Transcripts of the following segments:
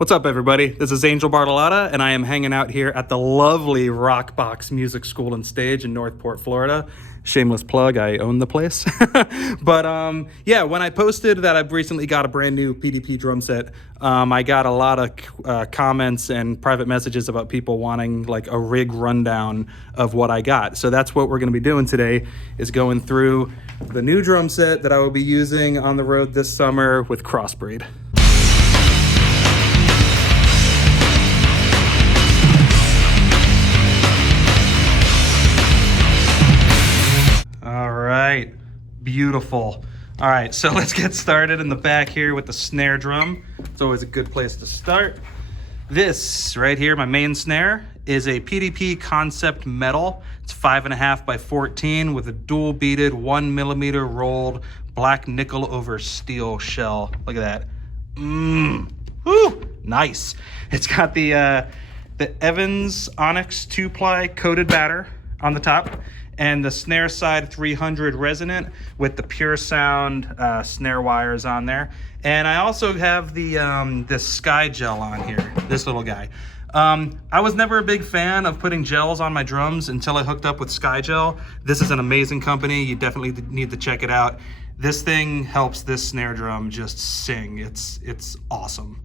What's up, everybody? This is Angel Bartolotta, and I am hanging out here at the lovely Rockbox Music School and Stage in Northport, Florida. Shameless plug, I own the place. But yeah, when I posted that I've recently got a brand new PDP drum set, I got a lot of comments and private messages about people wanting like a rig rundown of what I got. So that's what we're going to be doing today, is going through the new drum set that I will be using on the road this summer with Crossbreed. Right, beautiful. All right, so let's get started in the back here with the snare drum. It's always a good place to start. This right here, my main snare, is a PDP Concept Metal. It's 5.5 by 14 with a dual beaded 1mm rolled black nickel over steel shell. Look at that. Woo, nice. It's got the Evans Onyx 2-ply coated batter on the top, and the Snare Side 300 resonant with the pure sound snare wires on there. And I also have the this SkyGel on here, this little guy. I was never a big fan of putting gels on my drums until I hooked up with SkyGel. This is an amazing company. You definitely need to check it out. This thing helps this snare drum just sing. It's awesome.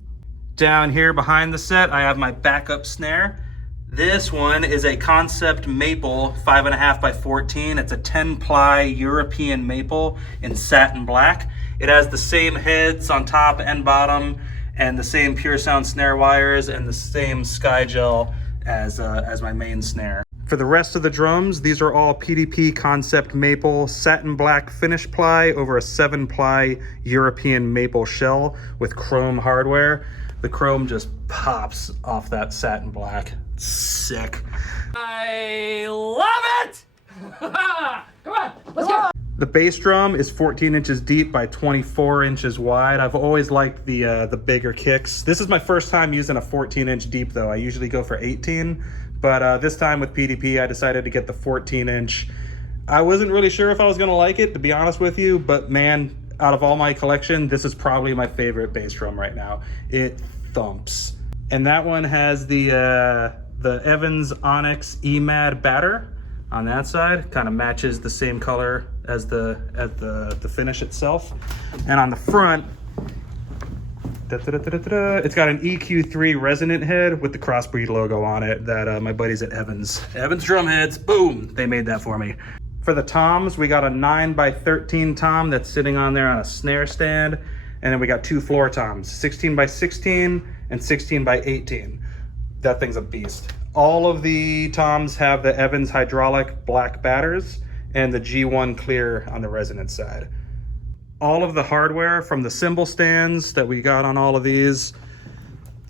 Down here behind the set, I have my backup snare. This one is a Concept Maple 5.5 by 14. It's a 10-ply European maple in satin black. It has the same heads on top and bottom, and the same pure sound snare wires, and the same SkyGel as my main snare. For the rest of the drums, these are all PDP Concept Maple Satin Black FinishPly over a 7-ply European maple shell with chrome hardware. The chrome just pops off that satin black. Sick. I love it! Come on, let's go! The bass drum is 14 inches deep by 24 inches wide. I've always liked the bigger kicks. This is my first time using a 14-inch deep though. I usually go for 18, but this time with PDP, I decided to get the 14-inch. I wasn't really sure if I was gonna like it, to be honest with you, but man, out of all my collection, this is probably my favorite bass drum right now. It thumps. And that one has the Evans Onyx EMAD batter on that side. Kind of matches the same color as the finish itself. And on the front, it's got an EQ3 resonant head with the Crossbreed logo on it that my buddies at Evans Drumheads, boom, they made that for me. For the toms, we got a 9 by 13 tom that's sitting on there on a snare stand. And then we got 2 floor toms, 16 by 16 and 16 by 18. That thing's a beast. All of the toms have the Evans hydraulic black batters and the G1 clear on the resonance side. All of the hardware, from the cymbal stands that we got on all of these,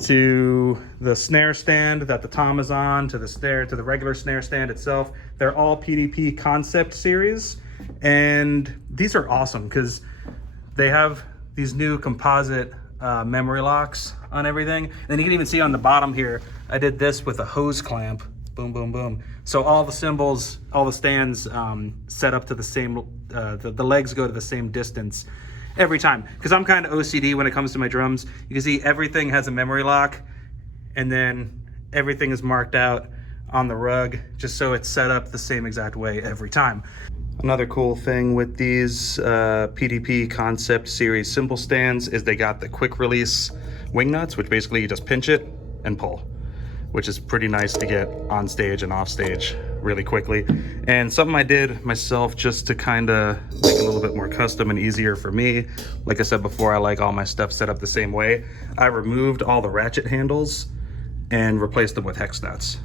to the snare stand that the tom is on, to the regular snare stand itself, they're all PDP Concept Series. And these are awesome because they have these new composite memory locks on everything. And you can even see on the bottom here, I did this with a hose clamp, boom, boom, boom. So all the cymbals, all the stands set up to the same, the legs go to the same distance every time. Because I'm kind of OCD when it comes to my drums. You can see everything has a memory lock, and then everything is marked out on the rug, just so it's set up the same exact way every time. Another cool thing with these PDP Concept Series cymbal stands is they got the quick release wing nuts, which basically you just pinch it and pull, which is pretty nice to get on stage and off stage really quickly. And something I did myself just to kind of make it a little bit more custom and easier for me. Like I said before, I like all my stuff set up the same way. I removed all the ratchet handles and replaced them with hex nuts.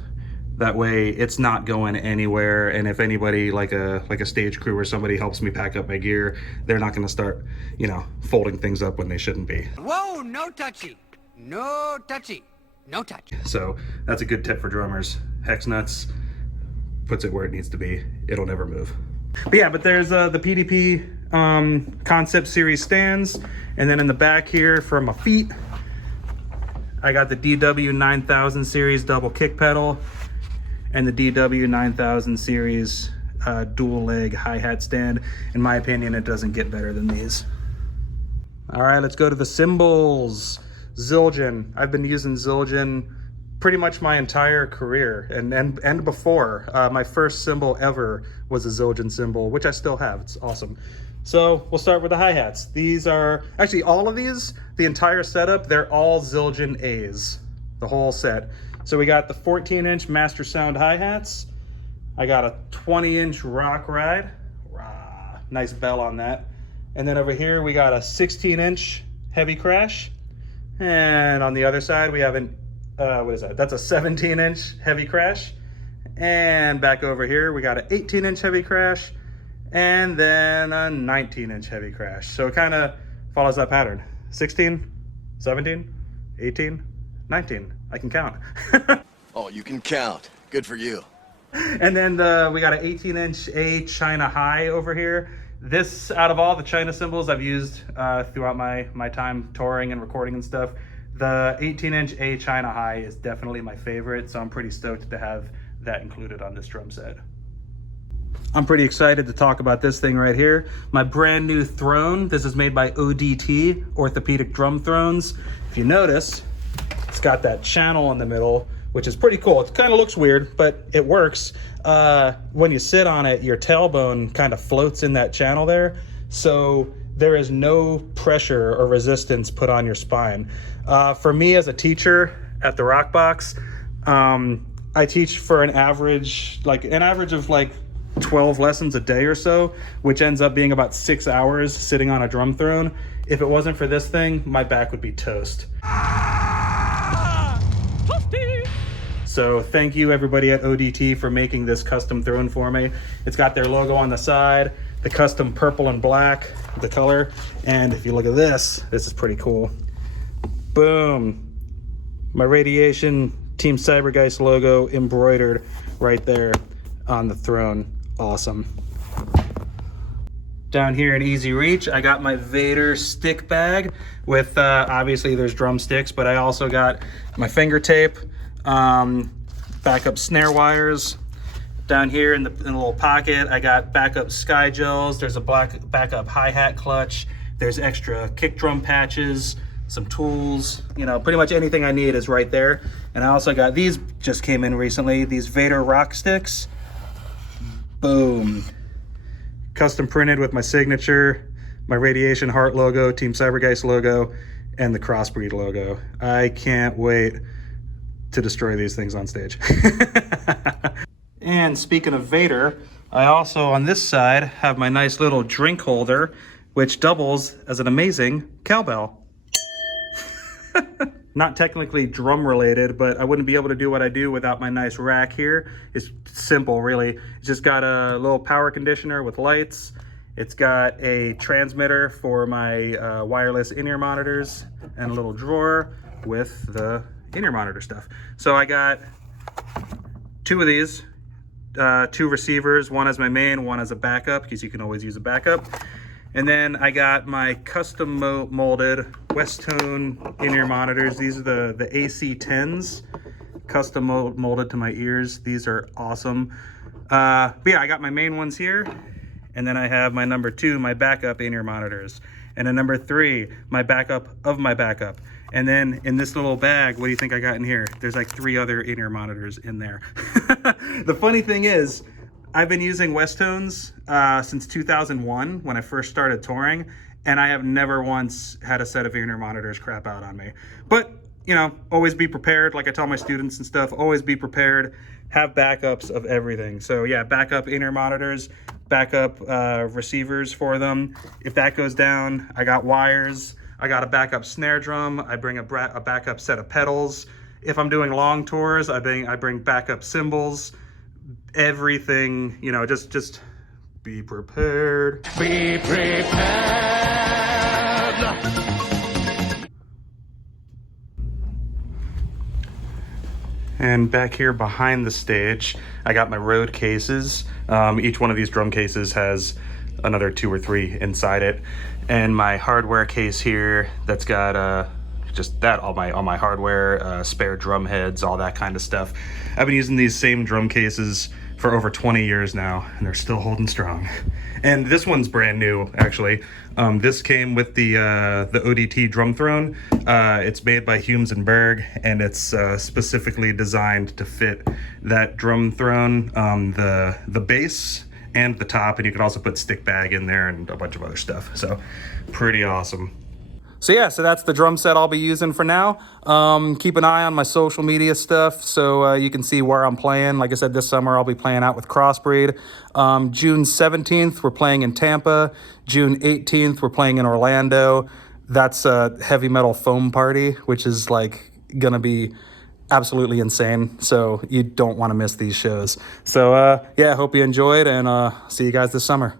That way it's not going anywhere, and if anybody like a stage crew or somebody helps me pack up my gear, they're not going to start, you know, folding things up when they shouldn't be. Whoa, no touchy. No touchy. No touch. So that's a good tip for drummers. Hex nuts puts it where it needs to be. It'll never move. But yeah, but there's the PDP Concept Series stands, and then in the back here for my feet, I got the DW 9000 series double kick pedal and the DW 9000 series dual leg hi-hat stand. In my opinion, it doesn't get better than these. All right, let's go to the cymbals. Zildjian. I've been using Zildjian pretty much my entire career, and before. My first cymbal ever was a Zildjian cymbal, which I still have. It's awesome. So we'll start with the hi-hats. These are, actually all of these, the entire setup, they're all Zildjian A's, the whole set. So we got the 14-inch Master Sound hi-hats. I got a 20-inch Rock Ride. Rah, nice bell on that. And then over here we got a 16-inch Heavy Crash. And on the other side we have an, what is that? That's a 17-inch Heavy Crash. And back over here we got an 18-inch Heavy Crash. And then a 19-inch Heavy Crash. So it kind of follows that pattern. 16, 17, 18, 19. I can count. Oh, you can count. Good for you. And then we got an 18-inch A China High over here. This, out of all the China cymbals I've used throughout my time touring and recording and stuff, the 18-inch A China High is definitely my favorite. So I'm pretty stoked to have that included on this drum set. I'm pretty excited to talk about this thing right here. My brand new throne. This is made by ODT, Orthopedic Drum Thrones. If you notice, it's got that channel in the middle, which is pretty cool. It kind of looks weird, but it works. When you sit on it, your tailbone kind of floats in that channel there. So there is no pressure or resistance put on your spine. For me as a teacher at the Rock Box, I teach for an average of like 12 lessons a day or so, which ends up being about 6 hours sitting on a drum throne. If it wasn't for this thing, my back would be toast. So thank you everybody at ODT for making this custom throne for me. It's got their logo on the side, the custom purple and black, the color. And if you look at this is pretty cool. Boom. My Radiation Team Cybergeist logo embroidered right there on the throne. Awesome. Down here in easy reach, I got my Vater stick bag with, obviously there's drumsticks, but I also got my finger tape, backup snare wires. Down here in the little pocket, I got backup SkyGels. There's a backup hi-hat clutch. There's extra kick drum patches, some tools, you know, pretty much anything I need is right there. And I also got these, just came in recently, these Vater rock sticks. Boom. Custom printed with my signature, my Radiation Heart logo, Team Cybergeist logo, and the Crossbreed logo. I can't wait to destroy these things on stage. And speaking of Vater, I also on this side have my nice little drink holder, which doubles as an amazing cowbell. Not technically drum related, but I wouldn't be able to do what I do without my nice rack here. It's simple, really. It's just got a little power conditioner with lights. It's got a transmitter for my wireless in-ear monitors and a little drawer with the in-ear monitor stuff. So I got two of these, two receivers, one as my main, one as a backup, because you can always use a backup. And then I got my custom molded Westone in-ear monitors. These are the AC10s, custom molded to my ears. These are awesome. But yeah, I got my main ones here. And then I have my number 2, my backup in-ear monitors. And then number 3, my backup of my backup. And then in this little bag, what do you think I got in here? There's like 3 other in-ear monitors in there. The funny thing is, I've been using Westones since 2001 when I first started touring, and I have never once had a set of in-ear monitors crap out on me. But, you know, always be prepared. Like I tell my students and stuff, always be prepared. Have backups of everything. So yeah, backup in-ear monitors, backup receivers for them. If that goes down, I got wires. I got a backup snare drum. I bring a backup set of pedals. If I'm doing long tours, I bring backup cymbals. Everything, you know, just be prepared. Be prepared. And back here behind the stage, I got my Rode cases. Each one of these drum cases has another 2 or 3 inside it. And my hardware case here, that's got just that, all my hardware, spare drum heads, all that kind of stuff. I've been using these same drum cases for over 20 years now, and they're still holding strong. And this one's brand new, actually. This came with the ODT drum throne. It's made by Humes and Berg, and it's specifically designed to fit that drum throne, the base and the top, and you can also put stick bag in there and a bunch of other stuff. So pretty awesome. So yeah, so that's the drum set I'll be using for now. Keep an eye on my social media stuff so you can see where I'm playing. Like I said, this summer I'll be playing out with Crossbreed. June 17th, we're playing in Tampa. June 18th, we're playing in Orlando. That's a heavy metal foam party, which is like gonna be absolutely insane. So you don't wanna miss these shows. So yeah, I hope you enjoyed, and see you guys this summer.